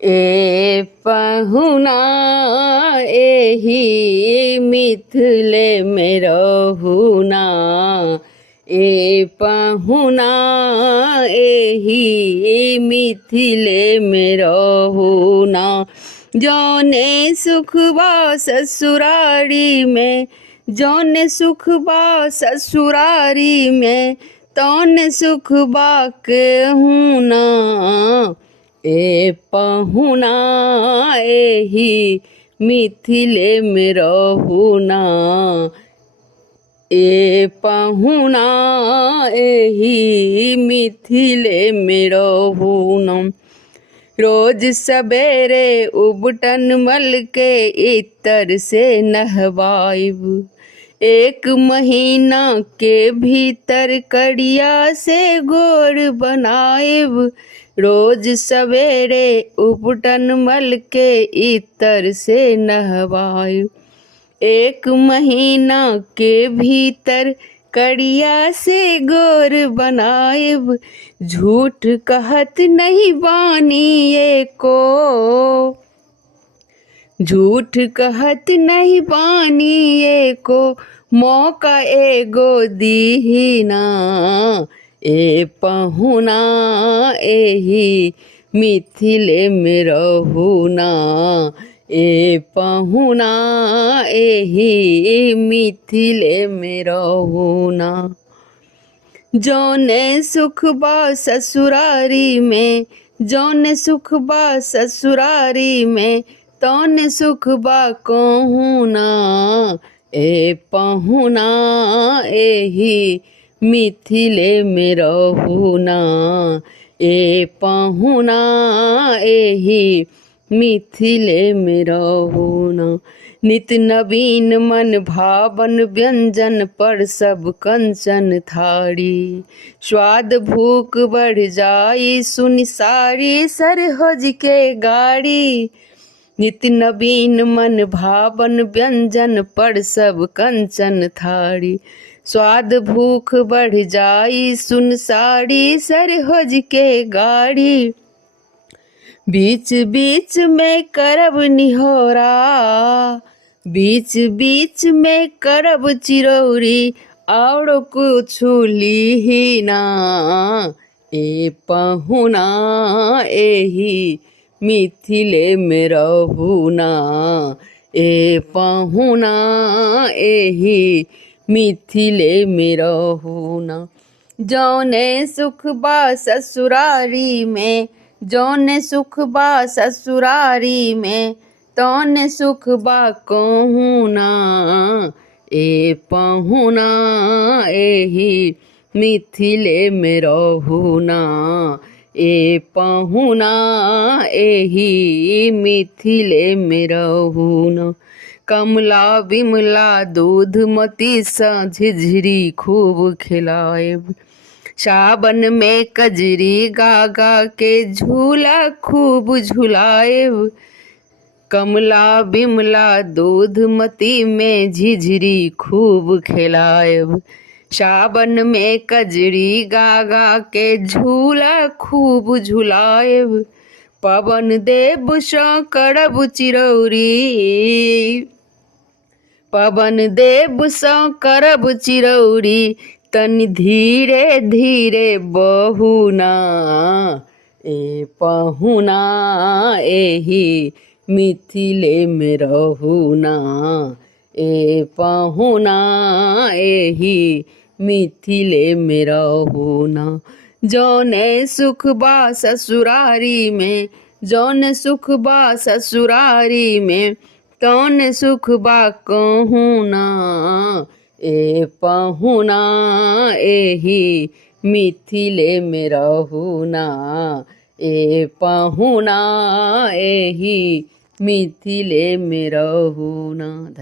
ए पहुना एही मिथिले में रहुना, ए पहुना एही मिथिले में रहुना। जौने सुख बा ससुरारी में, जौने सुख बा ससुरारी में, तौने सुख बा केहू ना। ए पहुना एही मिथिले में रहुना, ए पहुना एही मिथिले में रहुना। रोज सवेरे उबटन मल के इतर से नहवाइब, एक महीना के भीतर कड़िया से गोर बनाइब। रोज सवेरे उबटन मल के इतर से नहवाइब, एक महीना के भीतर कड़िया से गोर बनाइब। झूठ कहत नहीं बानी ये को, झूठ कहत नहीं बानी ये को, मौका एगो दीना। ए पहुना एही मिथिले में रहुना, ए पहुना एही मिथिले में रहुना। जौने सुख बा ससुरारी में, जौने सुख बा ससुरारी में, तौने सुख बा कहूँ ना। ए पहुना एही मिथिले में रहुना, ए पहुना एही मिथिले में रहुना। नित नवीन मन भावन व्यंजन पर सब कंचन थारी, स्वाद भूख बढ़ जाई सुन सारी सरहज के गाड़ी। नित नवीन मन भावन व्यंजन पर सब कंचन थारी, स्वाद भूख बढ़ जाई सुन सारी सरहज के गाड़ी। बीच बीच में करब निहोरा, बीच बीच में करब चिरौरी, और कुछ लीना। ए पहुना एही मिथिले में रहुना, ए पहुना एही मिथिले में रहुना। जौने सुख बा ससुरारी में, जौने सुख बा ससुरारी में, तौने सुख बा कहूँ ना। ए पहुना एही मिथिले में रहुना, ए पहुना एही मिथिले में रहुना। कमला बिमला दूधमती सा झिझरी खूब खिलाएब, सावन में कजरी गा गा के झूला खूब झुलाएब। कमला बिमला दूधमती में झिझरी खूब खिलाएब, सावन में कजरी गा गा के झूला खूब झुलाएब। पवन देव सो करब चिरौरी, पवन देव सो करब चिरौरी, तनि धीरे धीरे बहुना। ए पहुना एही मिथिले में रहुना, ए पहुना एही मिथिले में रहुना। जौने सुख बा ससुरारी में, जौने सुख बा ससुरारी में, तौने सुख बा कहूँ ना। ए पहुना एही मिथिले में रहुना, ए पहुना एही मिथिले में रहुना।